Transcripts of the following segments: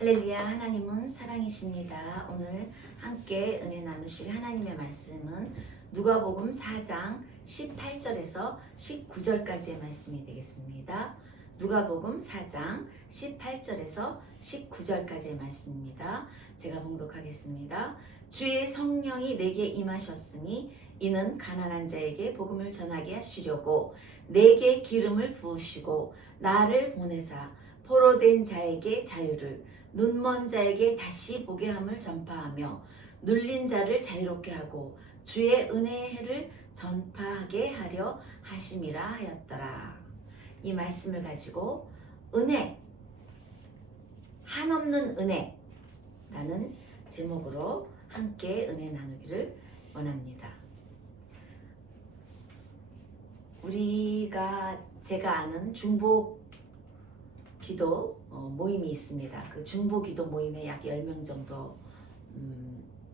할렐루야. 하나님은 사랑이십니다. 오늘 함께 은혜 나누실 하나님의 말씀은 누가복음 4장 18절에서 19절까지의 말씀이 되겠습니다. 누가복음 4장 18절에서 19절까지의 말씀입니다. 제가 봉독하겠습니다. 주의 성령이 내게 임하셨으니 이는 가난한 자에게 복음을 전하게 하시려고 내게 기름을 부으시고 나를 보내사 포로된 자에게 자유를 눈먼 자에게 다시 보게 함을 전파하며 눌린 자를 자유롭게 하고 주의 은혜의 해를 전파하게 하려 하심이라 하였더라. 이 말씀을 가지고 은혜, 한없는 은혜라는 제목으로 함께 은혜 나누기를 원합니다. 제가 아는 중보 기도 모임이 있습니다. 그 중보 기도 모임에 약 10명 정도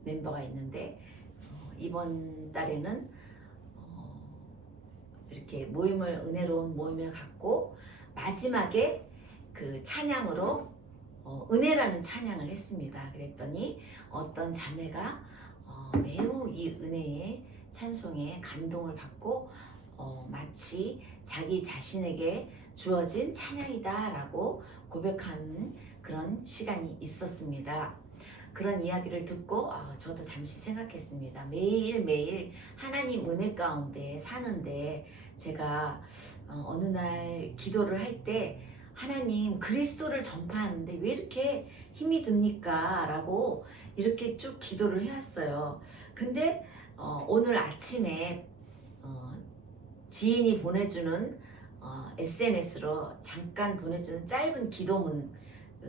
멤버가 있는데 이번 달에는 이렇게 은혜로운 모임을 갖고 마지막에 그 찬양으로 은혜라는 찬양을 했습니다. 그랬더니 어떤 자매가 매우 이 은혜의 찬송에 감동을 받고 마치 자기 자신에게 주어진 찬양이다 라고 고백하는 그런 시간이 있었습니다. 그런 이야기를 듣고 저도 잠시 생각했습니다. 매일매일 하나님 은혜 가운데 사는데 제가 어느 날 기도를 할 때 하나님 그리스도를 전파하는데 왜 이렇게 힘이 듭니까? 라고 이렇게 쭉 기도를 해왔어요. 근데 오늘 아침에 지인이 보내주는 SNS로 잠깐 보내주는 짧은 기도문,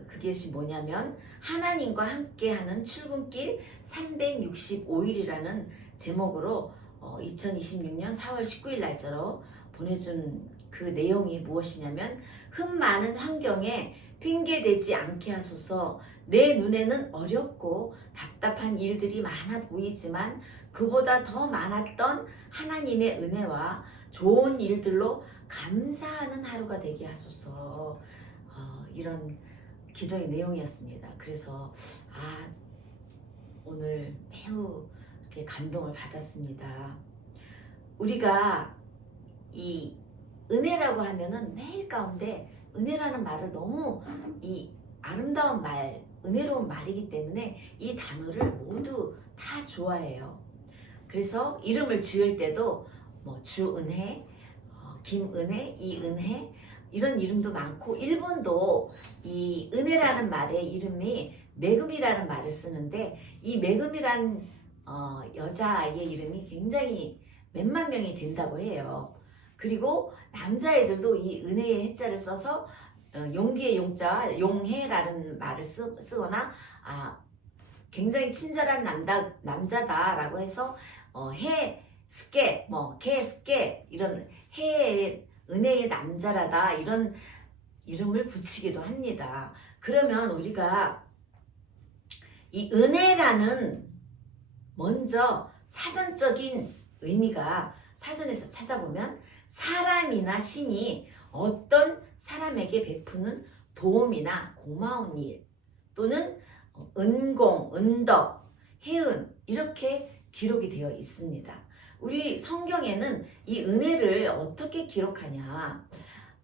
그것이 뭐냐면 하나님과 함께하는 출근길 365일이라는 제목으로 2026년 4월 19일 날짜로 보내준 그 내용이 무엇이냐면 흠 많은 환경에 핑계대지 않게 하소서. 내 눈에는 어렵고 답답한 일들이 많아 보이지만 그보다 더 많았던 하나님의 은혜와 좋은 일들로 감사하는 하루가 되게 하소서. 이런 기도의 내용이었습니다. 그래서 오늘 매우 이렇게 감동을 받았습니다. 우리가 이 은혜라고 하면은 매일 가운데 은혜라는 말을 너무 이 아름다운 말, 은혜로운 말이기 때문에 이 단어를 모두 다 좋아해요. 그래서 이름을 지을 때도 주은혜, 김은혜, 이은혜 이런 이름도 많고, 일본도 이 은혜라는 말의 이름이 메금이라는 말을 쓰는데 이 메금이라는 여자아이의 이름이 굉장히 몇만 명이 된다고 해요. 그리고 남자애들도 이 은혜의 해자를 써서 용기의 용자 용해라는 말을 쓰거나 굉장히 친절한 남자다라고 해서 개스케 이런 은혜의 남자라다 이런 이름을 붙이기도 합니다. 그러면 우리가 이 은혜라는 먼저 사전적인 의미가 사전에서 찾아보면 사람이나 신이 어떤 사람에게 베푸는 도움이나 고마운 일 또는 은공, 은덕, 해은 이렇게 기록이 되어 있습니다. 우리 성경에는 이 은혜를 어떻게 기록하냐?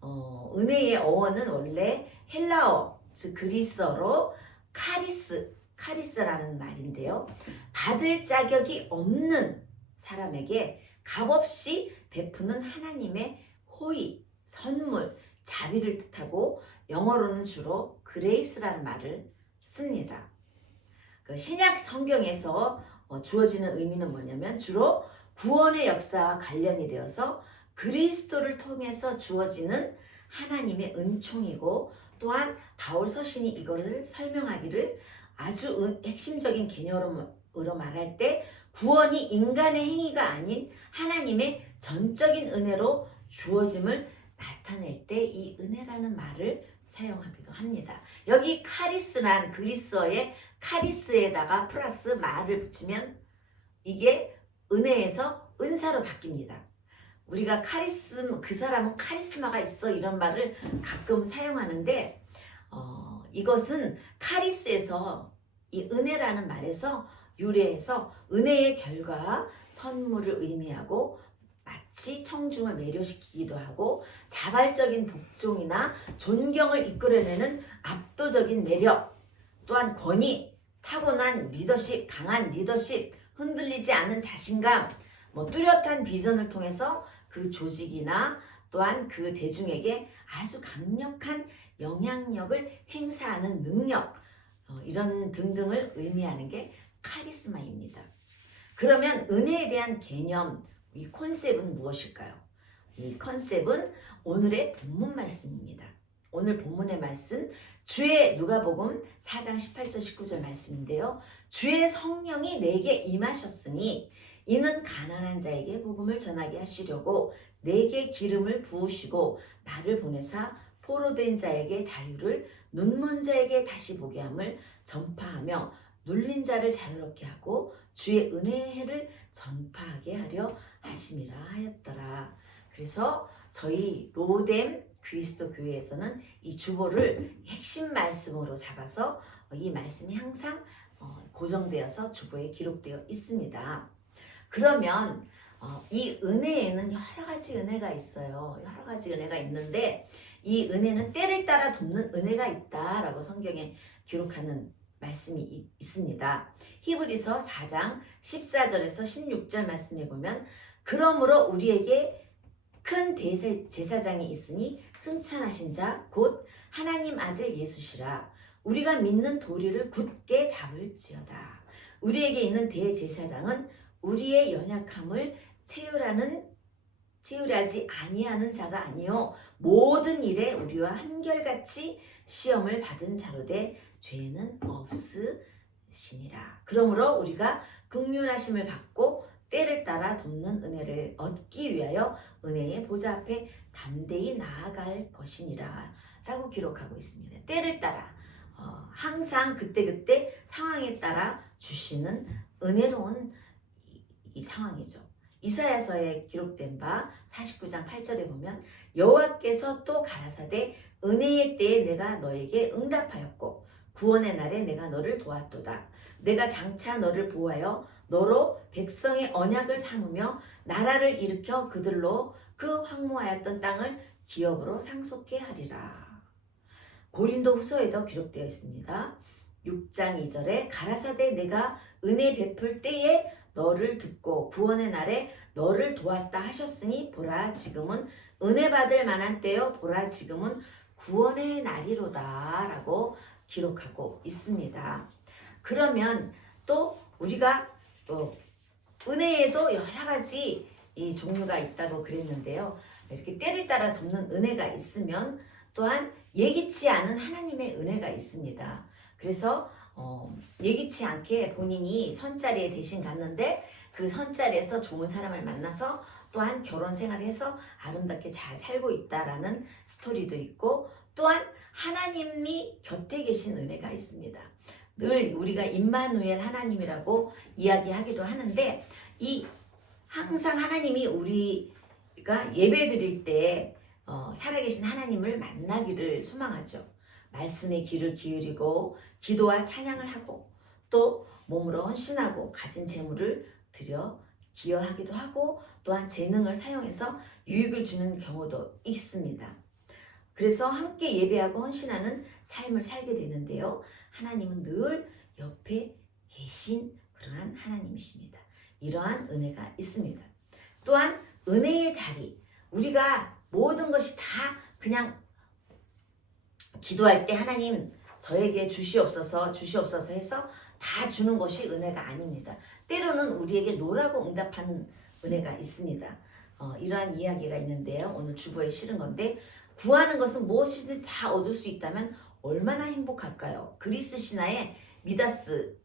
은혜의 어원은 원래 헬라어, 즉 그리스어로 카리스라는 말인데요. 받을 자격이 없는 사람에게 값없이 베푸는 하나님의 호의, 선물, 자비를 뜻하고 영어로는 주로 그레이스라는 말을 씁니다. 그 신약 성경에서 주어지는 의미는 뭐냐면 주로 구원의 역사와 관련이 되어서 그리스도를 통해서 주어지는 하나님의 은총이고, 또한 바울 서신이 이거를 설명하기를 아주 핵심적인 개념으로 말할 때 구원이 인간의 행위가 아닌 하나님의 전적인 은혜로 주어짐을 나타낼 때 이 은혜라는 말을 사용하기도 합니다. 여기 카리스란 그리스어의 카리스에다가 플러스 말을 붙이면 이게 은혜에서 은사로 바뀝니다. 우리가 그 사람은 카리스마가 있어 이런 말을 가끔 사용하는데 이것은 카리스에서 이 은혜라는 말에서 유래해서 은혜의 결과, 선물을 의미하고 마치 청중을 매료시키기도 하고 자발적인 복종이나 존경을 이끌어내는 압도적인 매력, 또한 권위, 타고난 리더십, 강한 리더십, 흔들리지 않는 자신감, 뚜렷한 비전을 통해서 그 조직이나 또한 그 대중에게 아주 강력한 영향력을 행사하는 능력, 이런 등등을 의미하는 게 카리스마입니다. 그러면 은혜에 대한 개념, 이 컨셉은 무엇일까요? 이 컨셉은 오늘의 본문 말씀입니다. 오늘 본문의 말씀, 주의 누가복음 4장 18절 19절 말씀인데요. 주의 성령이 내게 임하셨으니 이는 가난한 자에게 복음을 전하게 하시려고 내게 기름을 부으시고 나를 보내사 포로된 자에게 자유를, 눈먼 자에게 다시 보게 함을 전파하며 눌린 자를 자유롭게 하고 주의 은혜의 해를 전파하게 하려 하심이라 하였더라. 그래서 저희 로뎀 그리스도 교회에서는 이 주보를 핵심 말씀으로 잡아서 이 말씀이 항상 고정되어서 주보에 기록되어 있습니다. 그러면 이 은혜에는 여러 가지 은혜가 있어요. 여러 가지 은혜가 있는데 이 은혜는 때를 따라 돕는 은혜가 있다라고 성경에 기록하는 말씀이 있습니다. 히브리서 4장 14절에서 16절 말씀에 보면 그러므로 우리에게 큰 제사장이 있으니 승천하신 자 곧 하나님 아들 예수시라. 우리가 믿는 도리를 굳게 잡을지어다. 우리에게 있는 대제사장은 우리의 연약함을 체휼하지 아니하는 자가 아니요 모든 일에 우리와 한결같이 시험을 받은 자로되 죄는 없으시니라. 그러므로 우리가 긍휼하심을 받고 때를 따라 돕는 은혜를 얻기 위하여 은혜의 보좌 앞에 담대히 나아갈 것이니라 라고 기록하고 있습니다. 때를 따라 항상 그때그때 상황에 따라 주시는 은혜로운 이 상황이죠. 이사야서에 기록된 바 49장 8절에 보면 여호와께서 또 가라사대 은혜의 때에 내가 너에게 응답하였고 구원의 날에 내가 너를 도왔도다. 내가 장차 너를 보호하여 너로 백성의 언약을 삼으며 나라를 일으켜 그들로 그 황무하였던 땅을 기업으로 상속케 하리라. 고린도 후서에도 기록되어 있습니다. 6장 2절에 가라사대 내가 은혜 베풀 때에 너를 듣고 구원의 날에 너를 도왔다 하셨으니 보라 지금은 은혜 받을 만한 때요 보라 지금은 구원의 날이로다 라고 기록하고 있습니다. 그러면 또 우리가 은혜에도 여러 가지 이 종류가 있다고 그랬는데요. 이렇게 때를 따라 돕는 은혜가 있으면 또한 예기치 않은 하나님의 은혜가 있습니다. 그래서 예기치 않게 본인이 선자리에 대신 갔는데 그 선자리에서 좋은 사람을 만나서 또한 결혼 생활을 해서 아름답게 잘 살고 있다라는 스토리도 있고 또한 하나님이 곁에 계신 은혜가 있습니다. 늘 우리가 임마누엘 하나님이라고 이야기하기도 하는데 이 항상 하나님이 우리가 예배 드릴 때 살아계신 하나님을 만나기를 소망하죠. 말씀에 귀를 기울이고 기도와 찬양을 하고 또 몸으로 헌신하고 가진 재물을 드려 기여하기도 하고 또한 재능을 사용해서 유익을 주는 경우도 있습니다. 그래서 함께 예배하고 헌신하는 삶을 살게 되는데요. 하나님은 늘 옆에 계신 그러한 하나님이십니다. 이러한 은혜가 있습니다. 또한 은혜의 자리, 우리가 모든 것이 다 그냥 기도할 때 하나님 저에게 주시옵소서 해서 다 주는 것이 은혜가 아닙니다. 때로는 우리에게 노라고 응답하는 은혜가 있습니다. 이러한 이야기가 있는데요. 오늘 주보에 실은 건데 구하는 것은 무엇이든 다 얻을 수 있다면 얼마나 행복할까요? 그리스 신화의 미다스,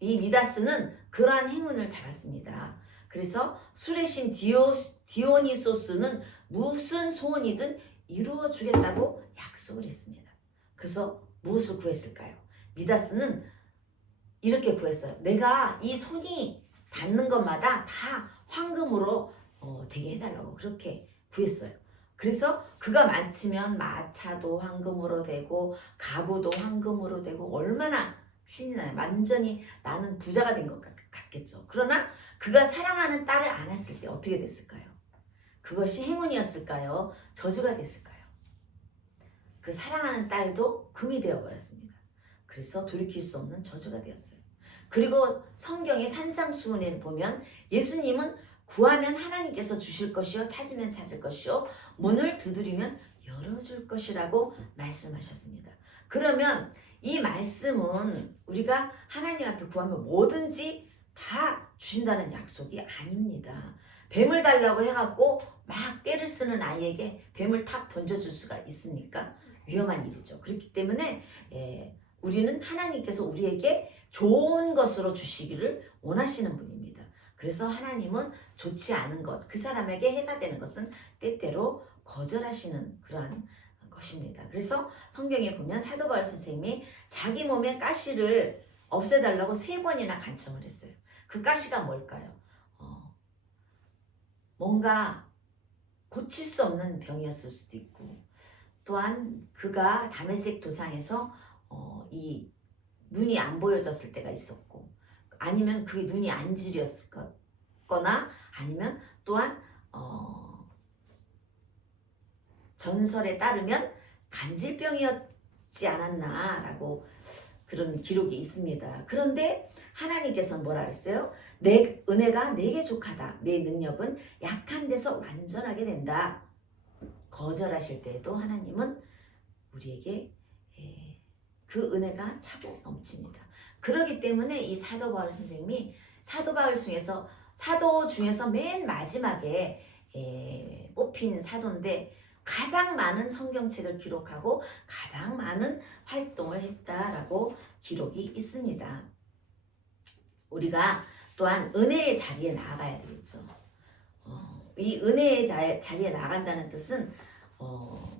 이 미다스는 그러한 행운을 잡았습니다. 그래서 술의 신 디오니소스는 무슨 소원이든 이루어 주겠다고 약속을 했습니다. 그래서 무엇을 구했을까요? 미다스는 이렇게 구했어요. 내가 이 손이 닿는 것마다 다 황금으로 되게 해달라고 그렇게 구했어요. 그래서 그가 많으면 마차도 황금으로 되고 가구도 황금으로 되고 얼마나 신이 나요. 완전히 나는 부자가 된 것 같겠죠. 그러나 그가 사랑하는 딸을 안았을 때 어떻게 됐을까요? 그것이 행운이었을까요? 저주가 됐을까요? 그 사랑하는 딸도 금이 되어버렸습니다. 그래서 돌이킬 수 없는 저주가 되었어요. 그리고 성경의 산상수훈에 보면 예수님은 구하면 하나님께서 주실 것이요 찾으면 찾을 것이요 문을 두드리면 열어줄 것이라고 말씀하셨습니다. 그러면 이 말씀은 우리가 하나님 앞에 구하면 뭐든지 다 주신다는 약속이 아닙니다. 뱀을 달라고 해갖고 막 떼를 쓰는 아이에게 뱀을 탁 던져줄 수가 있으니까 위험한 일이죠. 그렇기 때문에 우리는 하나님께서 우리에게 좋은 것으로 주시기를 원하시는 분입니다. 그래서 하나님은 좋지 않은 것, 그 사람에게 해가 되는 것은 때때로 거절하시는 그러한 것입니다. 그래서 성경에 보면 사도 바울 선생님이 자기 몸의 가시를 없애달라고 3번이나 간청을 했어요. 그 가시가 뭘까요? 뭔가 고칠 수 없는 병이었을 수도 있고, 또한 그가 다메섹 도상에서 이 눈이 안 보여졌을 때가 있었고, 아니면 그게 눈이 안 지렸을 거나 아니면 또한 전설에 따르면 간질병이었지 않았나라고 그런 기록이 있습니다. 그런데 하나님께서는 뭐라 그랬어요? 내 은혜가 내게 족하다. 내 능력은 약한 데서 완전하게 된다. 거절하실 때에도 하나님은 우리에게 그 은혜가 차고 넘칩니다. 그렇기 때문에 이 사도 바울 선생님이 사도 중에서 맨 마지막에 뽑힌 사도인데 가장 많은 성경책을 기록하고 가장 많은 활동을 했다라고 기록이 있습니다. 우리가 또한 은혜의 자리에 나아가야 되겠죠. 이 은혜의 자리에 나간다는 뜻은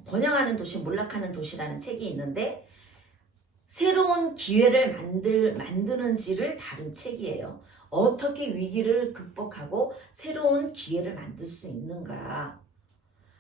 번영하는 도시, 몰락하는 도시라는 책이 있는데 새로운 기회를 만드는지를 다룬 책이에요. 어떻게 위기를 극복하고 새로운 기회를 만들 수 있는가.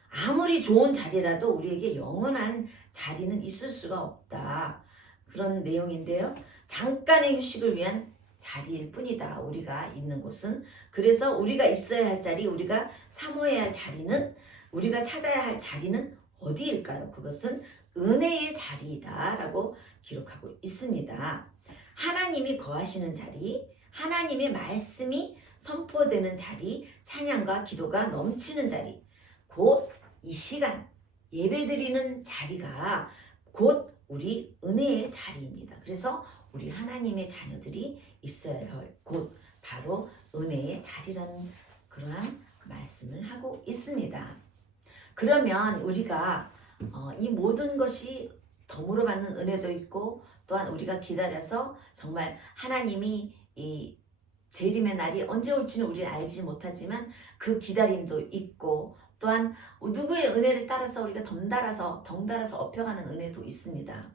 아무리 좋은 자리라도 우리에게 영원한 자리는 있을 수가 없다. 그런 내용인데요. 잠깐의 휴식을 위한 자리일 뿐이다. 우리가 있는 곳은. 그래서 우리가 있어야 할 자리, 우리가 사모해야 할 자리는, 우리가 찾아야 할 자리는 어디일까요? 그것은 은혜의 자리이다 라고 기록하고 있습니다. 하나님이 거하시는 자리, 하나님의 말씀이 선포되는 자리, 찬양과 기도가 넘치는 자리, 곧 이 시간 예배드리는 자리가 곧 우리 은혜의 자리입니다. 그래서 우리 하나님의 자녀들이 있어야 할 곳 바로 은혜의 자리라는 그러한 말씀을 하고 있습니다. 그러면 우리가 이 모든 것이 덤으로 받는 은혜도 있고 또한 우리가 기다려서 정말 하나님이 이 재림의 날이 언제 올지는 우리는 알지 못하지만 그 기다림도 있고 또한 누구의 은혜를 따라서 우리가 덩달아서 업혀가는 은혜도 있습니다.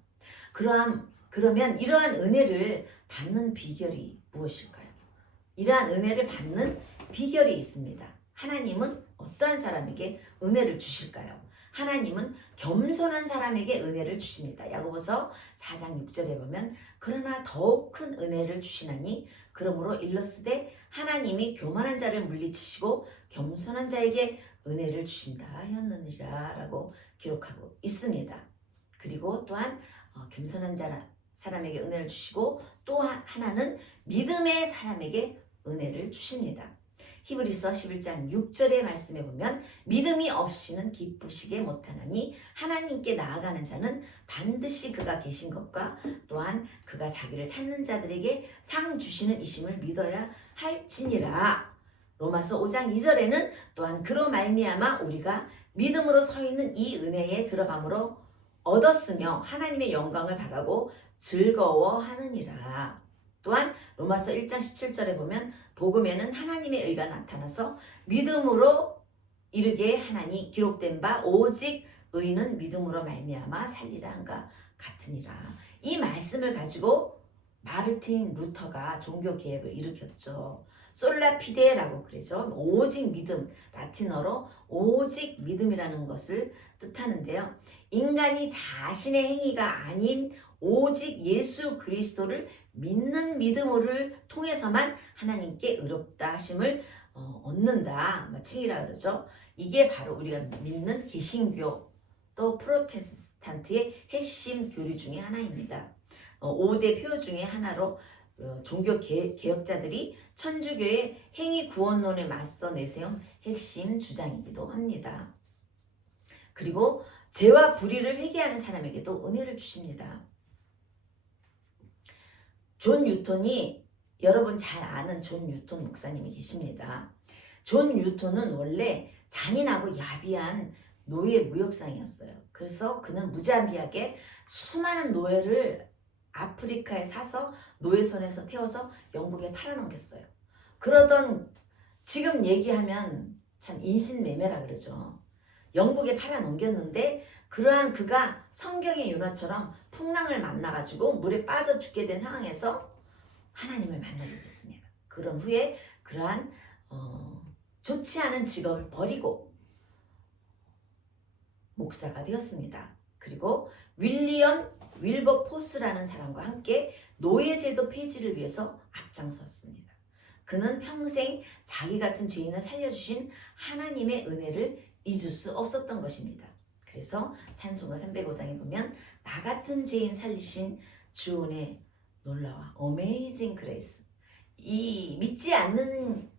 그러면 이러한 은혜를 받는 비결이 무엇일까요? 이러한 은혜를 받는 비결이 있습니다. 하나님은 어떠한 사람에게 은혜를 주실까요? 하나님은 겸손한 사람에게 은혜를 주십니다. 야고보서 4장 6절에 보면 그러나 더욱 큰 은혜를 주시나니 그러므로 일러스되 하나님이 교만한 자를 물리치시고 겸손한 자에게 은혜를 주신다 하였느니라 라고 기록하고 있습니다. 그리고 또한 겸손한 사람에게 은혜를 주시고 또 하나는 믿음의 사람에게 은혜를 주십니다. 히브리서 11장 6절의 말씀에 보면 믿음이 없이는 기쁘시게 못하나니 하나님께 나아가는 자는 반드시 그가 계신 것과 또한 그가 자기를 찾는 자들에게 상 주시는 이심을 믿어야 할지니라. 로마서 5장 2절에는 또한 그로 말미암아 우리가 믿음으로 서 있는 이 은혜에 들어감으로 얻었으며 하나님의 영광을 바라고 즐거워하느니라. 또한 로마서 1장 17절에 보면 복음에는 하나님의 의가 나타나서 믿음으로 이르게 하나니 기록된 바 오직 의는 믿음으로 말미암아 살리라 한가 같으니라. 이 말씀을 가지고 마르틴 루터가 종교 개혁을 일으켰죠. 솔라피데라고 그러죠. 오직 믿음, 라틴어로 오직 믿음이라는 것을 뜻하는데요. 인간이 자신의 행위가 아닌 오직 예수 그리스도를 믿는 믿음을 통해서만 하나님께 의롭다 하심을 얻는다. 칭이라 그러죠. 이게 바로 우리가 믿는 개신교 또 프로테스탄트의 핵심 교리 중에 하나입니다. 5대 표 중에 하나로 종교 개혁자들이 천주교의 행위 구원론에 맞서 내세운 핵심 주장이기도 합니다. 그리고 죄와 불의를 회개하는 사람에게도 은혜를 주십니다. 존 뉴턴이 여러분 잘 아는 존 뉴턴 목사님이 계십니다. 존 뉴턴은 원래 잔인하고 야비한 노예 무역상이었어요. 그래서 그는 무자비하게 수많은 노예를 아프리카에 사서 노예선에서 태워서 영국에 팔아넘겼어요. 그러던 지금 얘기하면 참 인신매매라 그러죠. 영국에 팔아넘겼는데 그러한 그가 성경의 요나처럼 풍랑을 만나가지고 물에 빠져 죽게 된 상황에서 하나님을 만나게 됐습니다. 그런 후에 그러한 좋지 않은 직업을 버리고 목사가 되었습니다. 그리고 윌리엄 윌버포스라는 사람과 함께 노예제도 폐지를 위해서 앞장섰습니다. 그는 평생 자기 같은 죄인을 살려주신 하나님의 은혜를 잊을 수 없었던 것입니다. 그래서 찬송가 305장에 보면 나 같은 죄인 살리신 주은의 놀라와 Amazing Grace, 이 믿지 않는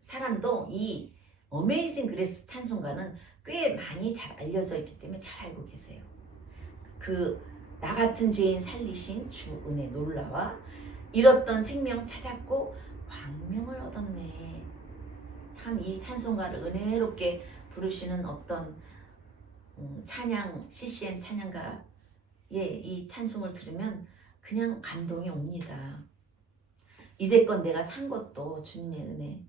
사람도 이 Amazing Grace 찬송가는 꽤 많이 잘 알려져 있기 때문에 잘 알고 계세요. 그 나 같은 죄인 살리신 주 은혜 놀라와 잃었던 생명 찾았고 광명을 얻었네. 참 이 찬송가를 은혜롭게 부르시는 어떤 찬양 CCM 찬양가의 이 찬송을 들으면 그냥 감동이 옵니다. 이제껏 내가 산 것도 주님의 은혜.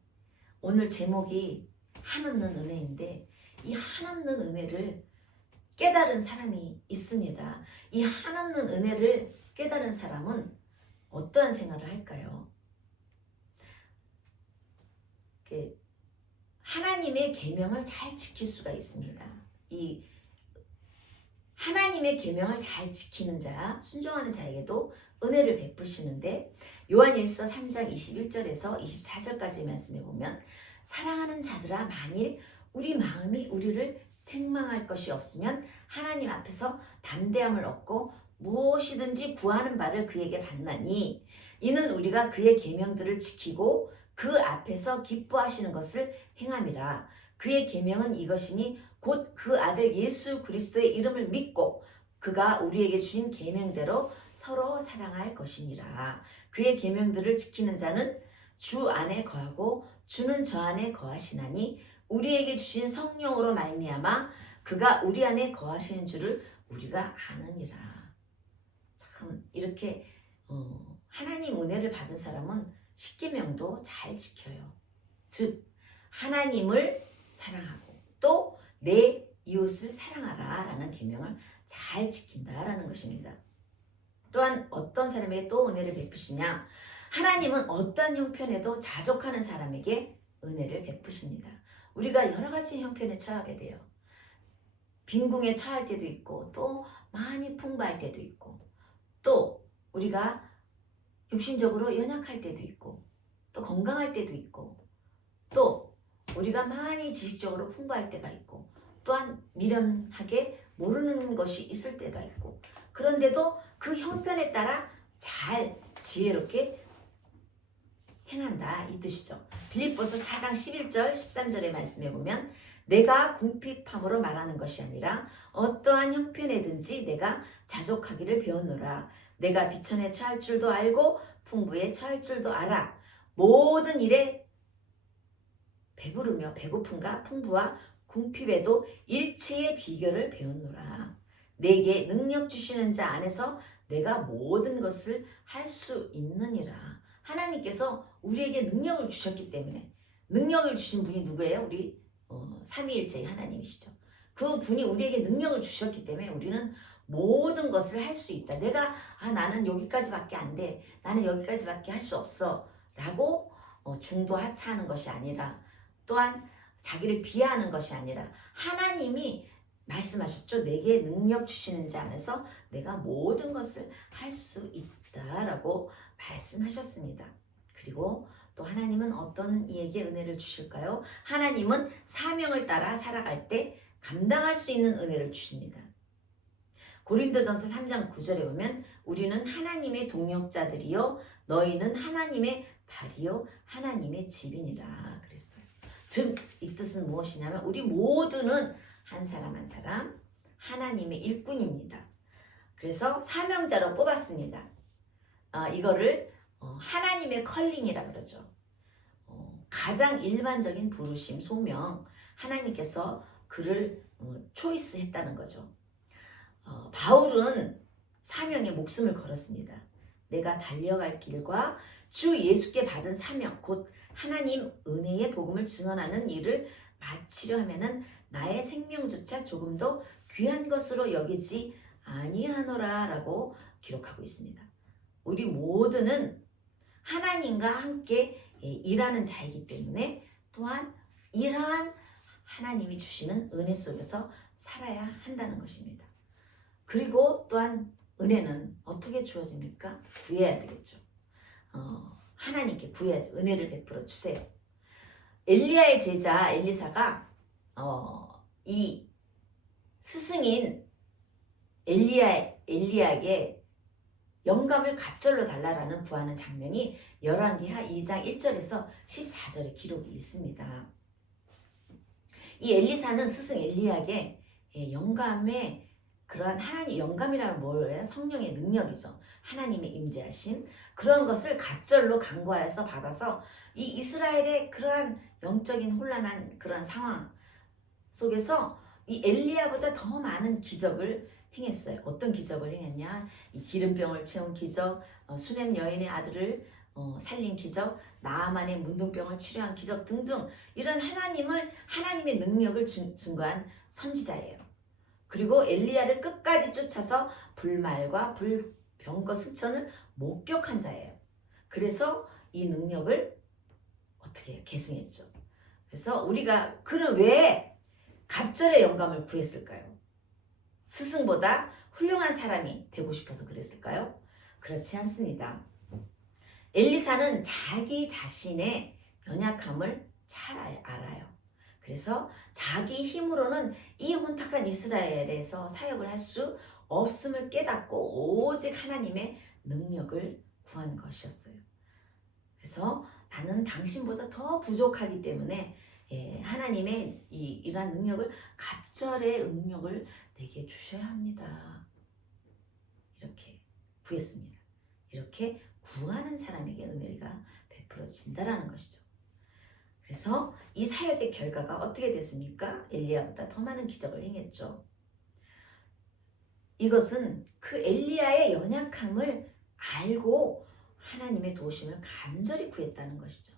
오늘 제목이 한없는 은혜인데 이 한없는 은혜를 깨달은 사람이 있습니다. 이 한없는 은혜를 깨달은 사람은 어떠한 생활을 할까요? 하나님의 계명을 잘 지킬 수가 있습니다. 이 하나님의 계명을 잘 지키는 자, 순종하는 자에게도 은혜를 베푸시는데 요한일서 3장 21절에서 24절까지 말씀해 보면 사랑하는 자들아 만일 우리 마음이 우리를 책망할 것이 없으면 하나님 앞에서 담대함을 얻고 무엇이든지 구하는 바를 그에게 받나니 이는 우리가 그의 계명들을 지키고 그 앞에서 기뻐하시는 것을 행함이라. 그의 계명은 이것이니 곧 그 아들 예수 그리스도의 이름을 믿고 그가 우리에게 주신 계명대로 서로 사랑할 것이니라. 그의 계명들을 지키는 자는 주 안에 거하고 주는 저 안에 거하시나니 우리에게 주신 성령으로 말미암아 그가 우리 안에 거하시는 줄을 우리가 아느니라. 참 이렇게 하나님 은혜를 받은 사람은 십계명도 잘 지켜요. 즉 하나님을 사랑하고 또 내 이웃을 사랑하라 라는 계명을 잘 지킨다라는 것입니다. 또한 어떤 사람에게 또 은혜를 베푸시냐? 하나님은 어떤 형편에도 자족하는 사람에게 은혜를 베푸십니다. 우리가 여러 가지 형편에 처하게 돼요. 빈궁에 처할 때도 있고 또 많이 풍부할 때도 있고 또 우리가 육신적으로 연약할 때도 있고 또 건강할 때도 있고 또 우리가 많이 지식적으로 풍부할 때가 있고 또한 미련하게 모르는 것이 있을 때가 있고 그런데도 그 형편에 따라 잘 지혜롭게 행한다 이 뜻이죠. 빌립보서 4장 11절 13절의 말씀에 보면 내가 궁핍함으로 말하는 것이 아니라 어떠한 형편에든지 내가 자족하기를 배웠노라. 내가 비천에 처할 줄도 알고 풍부에 처할 줄도 알아. 모든 일에 배부르며 배고픔과 풍부와 궁핍에도 일체의 비결을 배웠노라. 내게 능력 주시는 자 안에서 내가 모든 것을 할 수 있느니라. 하나님께서 우리에게 능력을 주셨기 때문에 능력을 주신 분이 누구예요? 우리 삼위일체의 하나님이시죠. 그 분이 우리에게 능력을 주셨기 때문에 우리는 모든 것을 할 수 있다. 내가 나는 여기까지밖에 안 돼. 나는 여기까지밖에 할 수 없어. 라고 중도 하차하는 것이 아니라 또한 자기를 비하하는 것이 아니라 하나님이 말씀하셨죠. 내게 능력 주시는 자 안에서 내가 모든 것을 할 수 있다라고 말씀하셨습니다. 그리고 또 하나님은 어떤 이에게 은혜를 주실까요? 하나님은 사명을 따라 살아갈 때 감당할 수 있는 은혜를 주십니다. 고린도전서 3장 9절에 보면 우리는 하나님의 동역자들이요 너희는 하나님의 발이요 하나님의 집이니라 그랬어요. 즉 이 뜻은 무엇이냐면 우리 모두는 한 사람 한 사람 하나님의 일꾼입니다. 그래서 사명자로 뽑았습니다. 이거를 하나님의 컬링이라 그러죠. 가장 일반적인 부르심, 소명 하나님께서 그를 초이스했다는 거죠. 바울은 사명에 목숨을 걸었습니다. 내가 달려갈 길과 주 예수께 받은 사명 곧 하나님 은혜의 복음을 증언하는 일을 마치려 하면은 나의 생명조차 조금도 귀한 것으로 여기지 아니하노라라고 기록하고 있습니다. 우리 모두는 하나님과 함께 일하는 자이기 때문에 또한 이러한 하나님이 주시는 은혜 속에서 살아야 한다는 것입니다. 그리고 또한 은혜는 어떻게 주어집니까? 구해야 되겠죠. 하나님께 구해야죠. 은혜를 베풀어 주세요. 엘리야의 제자 엘리사가 이 스승인 엘리야에게 영감을 갑절로 달라라는 구하는 장면이 열왕기하 2장 1절에서 14절에 기록이 있습니다. 이 엘리사는 스승 엘리야에게 영감의 그러한 하나님 영감이라는 뭐예요? 성령의 능력이죠. 하나님의 임재하심 그런 것을 갑절로 간구하여서 받아서 이 이스라엘의 그러한 영적인 혼란한 그런 상황 속에서 이 엘리야보다 더 많은 기적을 행했어요. 어떤 기적을 행했냐? 이 기름병을 채운 기적, 수넴 여인의 아들을 살린 기적, 나아만의 문둥병을 치료한 기적 등등 이런 하나님의 능력을 증거한 선지자예요. 그리고 엘리야를 끝까지 쫓아서 불말과 병거 승천을 목격한 자예요. 그래서 이 능력을 어떻게 해요? 계승했죠. 그래서 우리가 그는 왜 갑절의 영감을 구했을까요? 스승보다 훌륭한 사람이 되고 싶어서 그랬을까요? 그렇지 않습니다. 엘리사는 자기 자신의 연약함을 잘 알아요. 그래서 자기 힘으로는 이 혼탁한 이스라엘에서 사역을 할 수 없음을 깨닫고 오직 하나님의 능력을 구한 것이었어요. 그래서 나는 당신보다 더 부족하기 때문에 하나님의 이러한 능력을 갑절의 능력을 내게 주셔야 합니다. 이렇게 구했습니다. 이렇게 구하는 사람에게 은혜가 베풀어진다라는 것이죠. 그래서 이 사역의 결과가 어떻게 됐습니까? 엘리야보다 더 많은 기적을 행했죠. 이것은 그 엘리야의 연약함을 알고 하나님의 도우심을 간절히 구했다는 것이죠.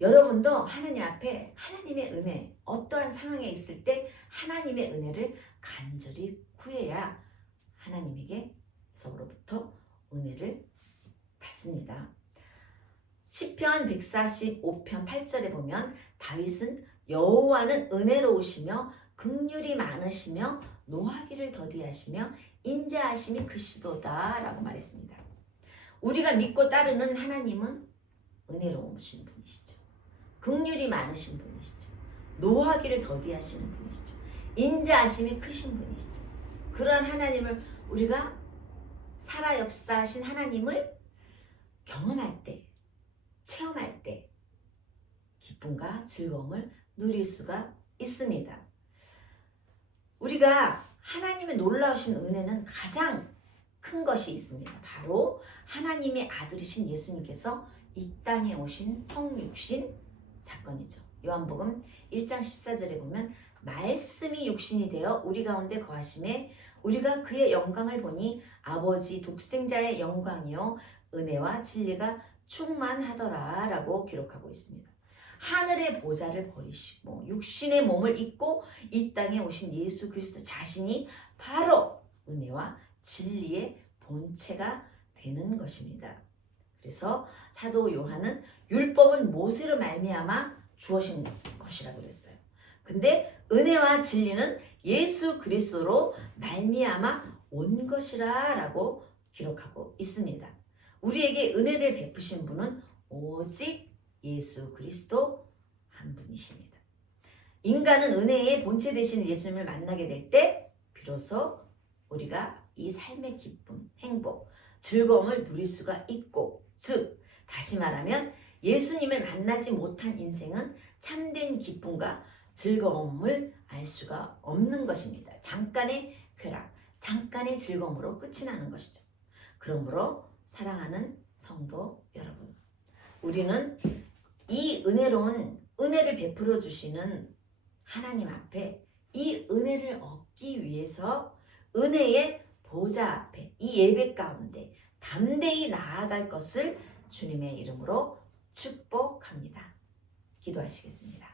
여러분도 하나님 앞에 하나님의 은혜, 어떠한 상황에 있을 때 하나님의 은혜를 간절히 구해야 하나님에게서로부터 은혜를 받습니다. 시편 145편 8절에 보면 다윗은 여호와는 은혜로우시며 긍휼이 많으시며 노하기를 더디하시며 인자하심이 크시도다 라고 말했습니다. 우리가 믿고 따르는 하나님은 은혜로우신 분이시죠. 긍휼이 많으신 분이시죠. 노하기를 더디하시는 분이시죠. 인자하심이 크신 분이시죠. 그러한 하나님을 우리가 살아 역사하신 하나님을 경험할 때, 체험할 때 기쁨과 즐거움을 누릴 수가 있습니다. 우리가 하나님의 놀라우신 은혜는 가장 큰 것이 있습니다. 바로 하나님의 아들이신 예수님께서 이 땅에 오신 성육신 사건이죠. 요한복음 1장 14절에 보면 말씀이 육신이 되어 우리 가운데 거하심에 우리가 그의 영광을 보니 아버지 독생자의 영광이요 은혜와 진리가 충만하더라 라고 기록하고 있습니다. 하늘의 보좌를 버리시고 육신의 몸을 입고 이 땅에 오신 예수 그리스도 자신이 바로 은혜와 진리의 본체가 되는 것입니다. 그래서 사도 요한은 율법은 모세로 말미암아 주어진 것이라고 그랬어요. 근데 은혜와 진리는 예수 그리스도로 말미암아 온 것이라라고 기록하고 있습니다. 우리에게 은혜를 베푸신 분은 오직 예수 그리스도 한 분이십니다. 인간은 은혜의 본체 되신 예수님을 만나게 될 때 비로소 우리가 이 삶의 기쁨, 행복, 즐거움을 누릴 수가 있고, 즉 다시 말하면 예수님을 만나지 못한 인생은 참된 기쁨과 즐거움을 알 수가 없는 것입니다. 잠깐의 쾌락, 잠깐의 즐거움으로 끝이 나는 것이죠. 그러므로 사랑하는 성도 여러분, 우리는 이 은혜로운 은혜를 베풀어 주시는 하나님 앞에 이 은혜를 얻기 위해서 은혜의 보좌 앞에 이 예배 가운데 담대히 나아갈 것을 주님의 이름으로 축복합니다. 기도하시겠습니다.